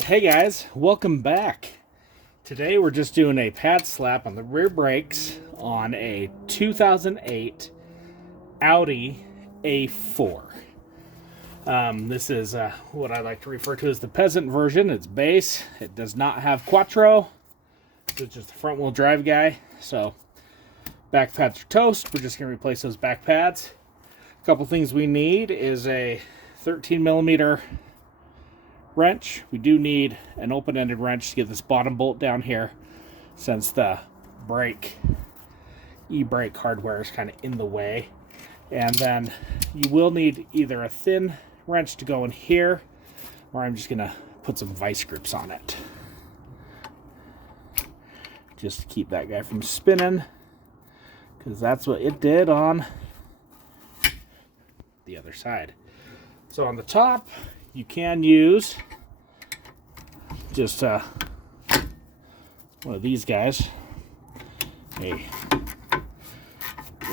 Hey guys, welcome back. Today we're just doing a pad slap on the rear brakes on a 2008 Audi A4. This is what I like to refer to as the peasant version. It's base. It does not have quattro. It's just a front wheel drive guy. So back pads are toast. We're just going to replace those back pads. A couple things we need is a 13 millimeter wrench. We do need an open-ended wrench to get this bottom bolt down here, since the e-brake hardware is kind of in the way. And then you will need either a thin wrench to go in here, or I'm just gonna put some vice grips on it just to keep that guy from spinning, because that's what it did on the other side. So on the top, you can use just one of these guys, a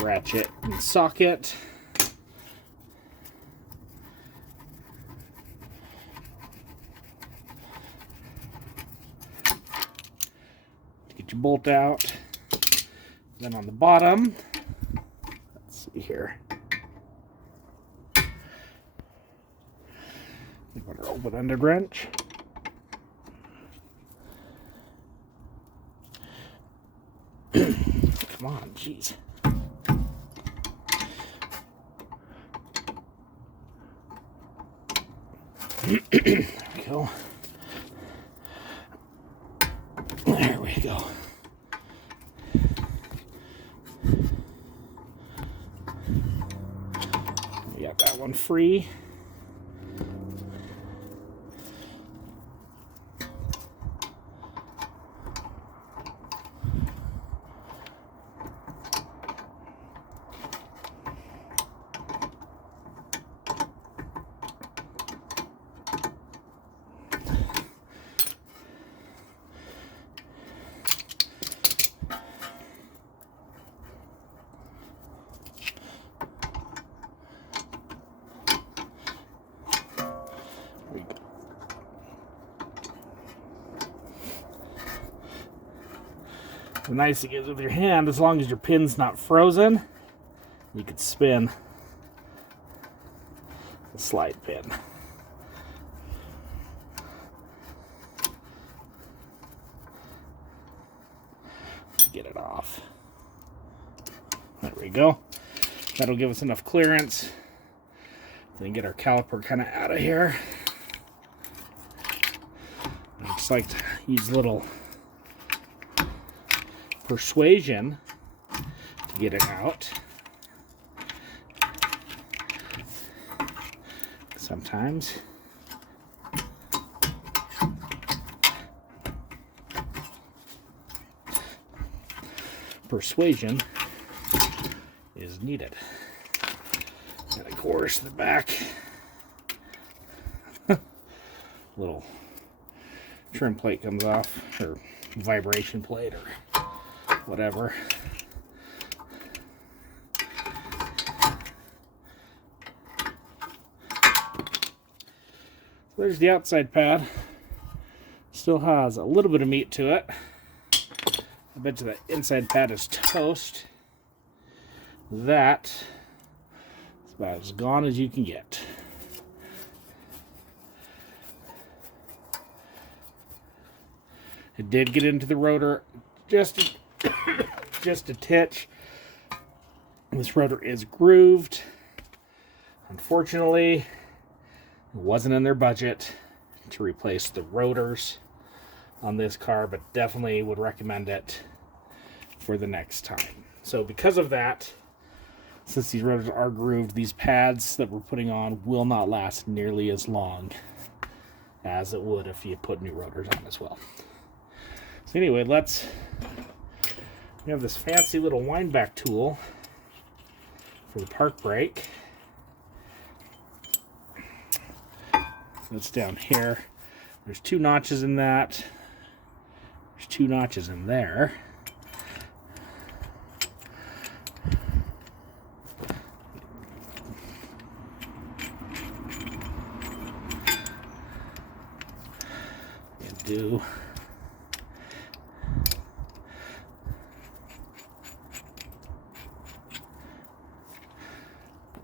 ratchet and socket. To get your bolt out. Then on the bottom, let's see here. We've got our open-ended wrench. Come on, jeez. There we go. There we go. We got that one free. The nice thing is with your hand, as long as your pin's not frozen, you could spin the slide pin. Get it off. There we go. That'll give us enough clearance. Then get our caliper kind of out of here. I just like to use a little persuasion to get it out. Sometimes persuasion is needed. And of course the back little trim plate comes off, or vibration plate, or whatever. There's the outside pad. Still has a little bit of meat to it. I bet you the inside pad is toast. That is about as gone as you can get. It did get into the rotor just a titch. This rotor is grooved. Unfortunately, it wasn't in their budget to replace the rotors on this car, but definitely would recommend it for the next time. So because of that, since these rotors are grooved, these pads that we're putting on will not last nearly as long as it would if you put new rotors on as well. So anyway, we have this fancy little wind back tool for the park brake. That's down here. There's 2 notches in that. There's 2 notches in there. And do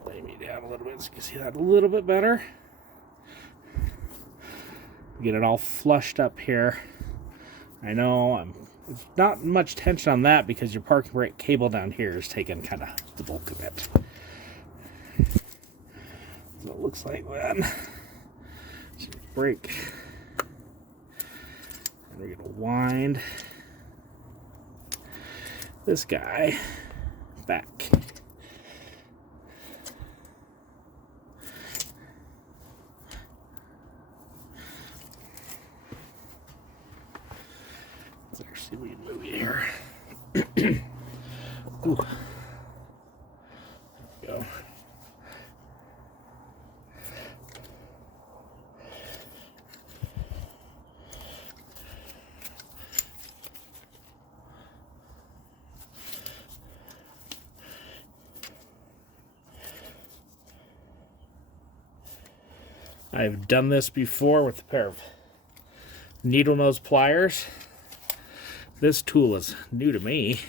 lay me down a little bit so you can see that a little bit better. Get it all flushed up here. I know there's not much tension on that because your parking brake cable down here is taking kind of the bulk of it. So it looks like then. So brake. And we're going to wind this guy back. Let's actually we can move it here. Ooh. There we go. I've done this before with a pair of needle nose pliers. This tool is new to me,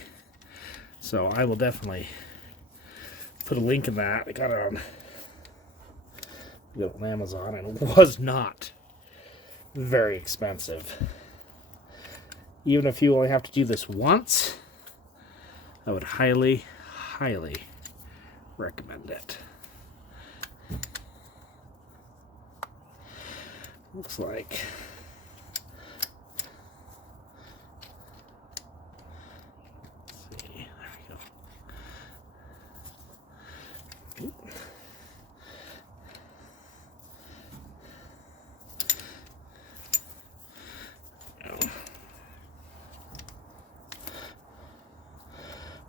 so I will definitely put a link in that. I got it on Amazon, and it was not very expensive. Even if you only have to do this once, I would highly, highly recommend it. Looks like let's see, there we go.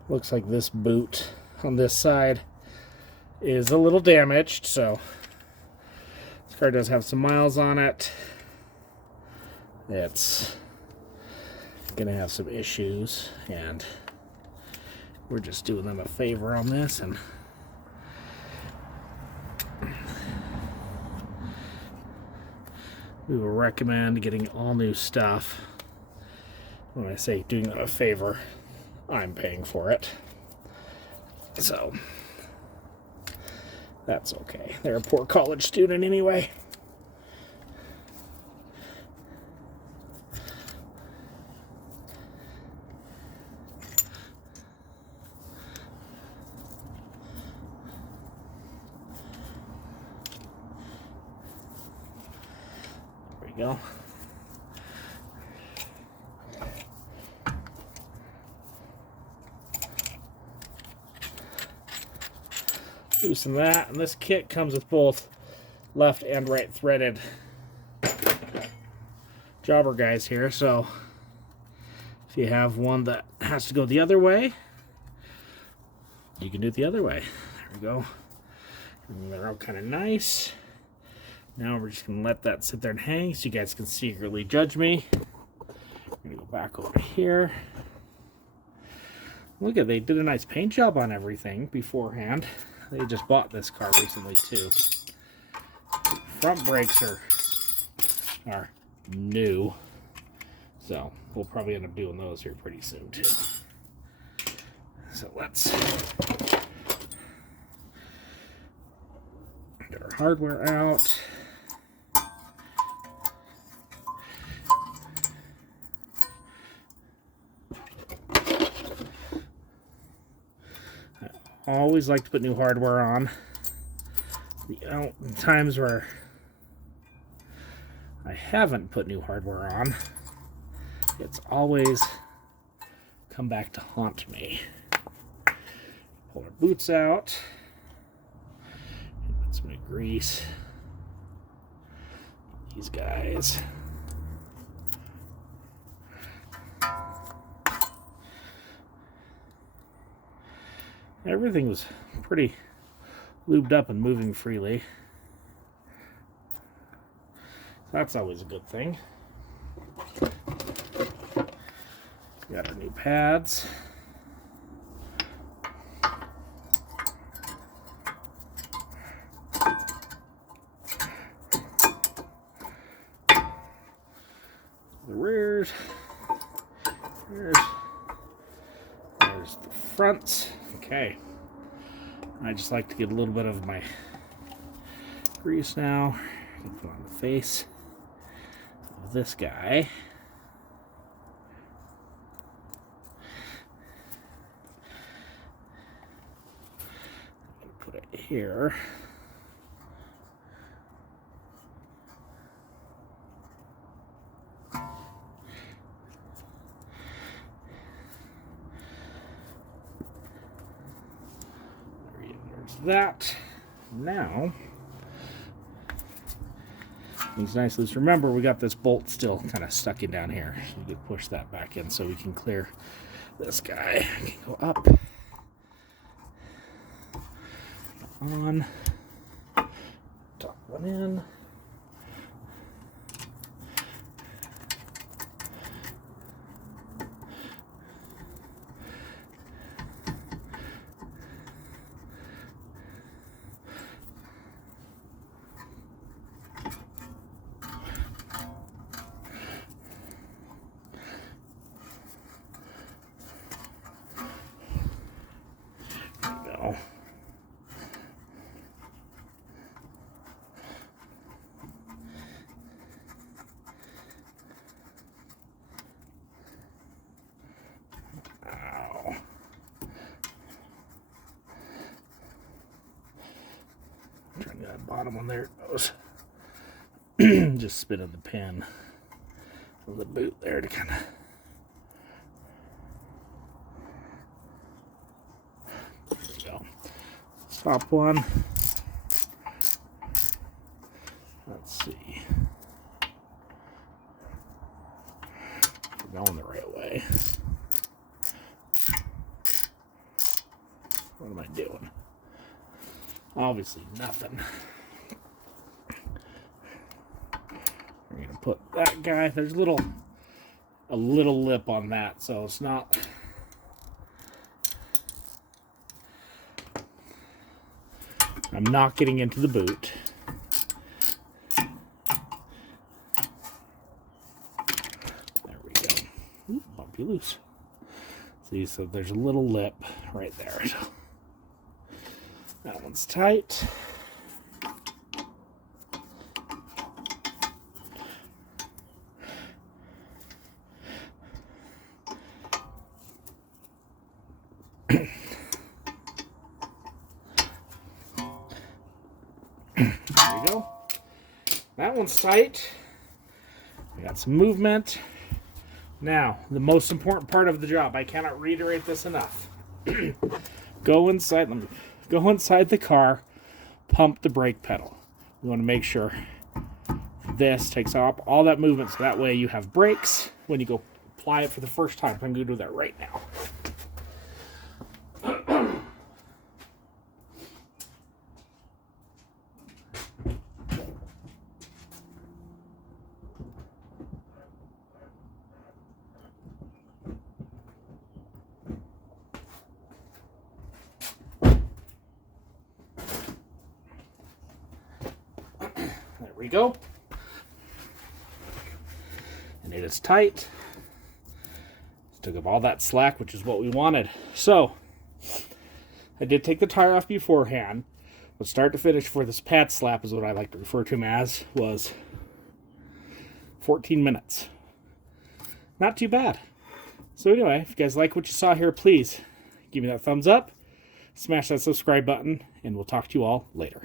Looks like this boot on this side is a little damaged, so this car does have some miles on it. It's gonna have some issues, and we're just doing them a favor on this, and we will recommend getting all new stuff. When I say doing them a favor, I'm paying for it. So that's okay. They're a poor college student anyway. There we go. Loosen that, and this kit comes with both left and right threaded jobber guys here, so if you have one that has to go the other way, you can do it the other way. There we go. And they're all kind of nice. Now we're just going to let that sit there and hang so you guys can secretly judge me. We're going to go back over here. Look at, they did a nice paint job on everything beforehand. They just bought this car recently too. Front brakes are new, so we'll probably end up doing those here pretty soon too. So let's get our hardware out. I always like to put new hardware on. The times where I haven't put new hardware on, it's always come back to haunt me. Pull our boots out. Put some new grease. These guys. Everything was pretty lubed up and moving freely. That's always a good thing. Got our new pads. the rears. There's the fronts. Okay. I just like to get a little bit of my grease now. Put on the face of this guy. Put it here. There's that. Now, these nice loose. Remember, we got this bolt still kind of stuck in down here. So we can push that back in so we can clear this guy. I can go up. On. Top one in. There we go. Ow. Trying to get that bottom one there. It goes. Just spinning the pin of the boot there to kind of. There we go. Top one. Let's see. We're going the right way. What am I doing? Obviously nothing. We're gonna put that guy. There's a little lip on that, so it's not. I'm not getting into the boot. There we go. Ooh, bumpy loose. See, so there's a little lip right there. So that one's tight. There we go. That one's tight. We got some movement. Now, the most important part of the job. I cannot reiterate this enough. Go inside. Let me go inside the car. Pump the brake pedal. We want to make sure this takes off all that movement, so that way you have brakes when you go apply it for the first time. I'm going to do that right now. There we go. And it is tight. Took up all that slack, which is what we wanted. So, I did take the tire off beforehand, but start to finish for this pad slap is what I like to refer to him as, was 14 minutes. Not too bad. So anyway, if you guys like what you saw here, please give me that thumbs up, smash that subscribe button, and we'll talk to you all later.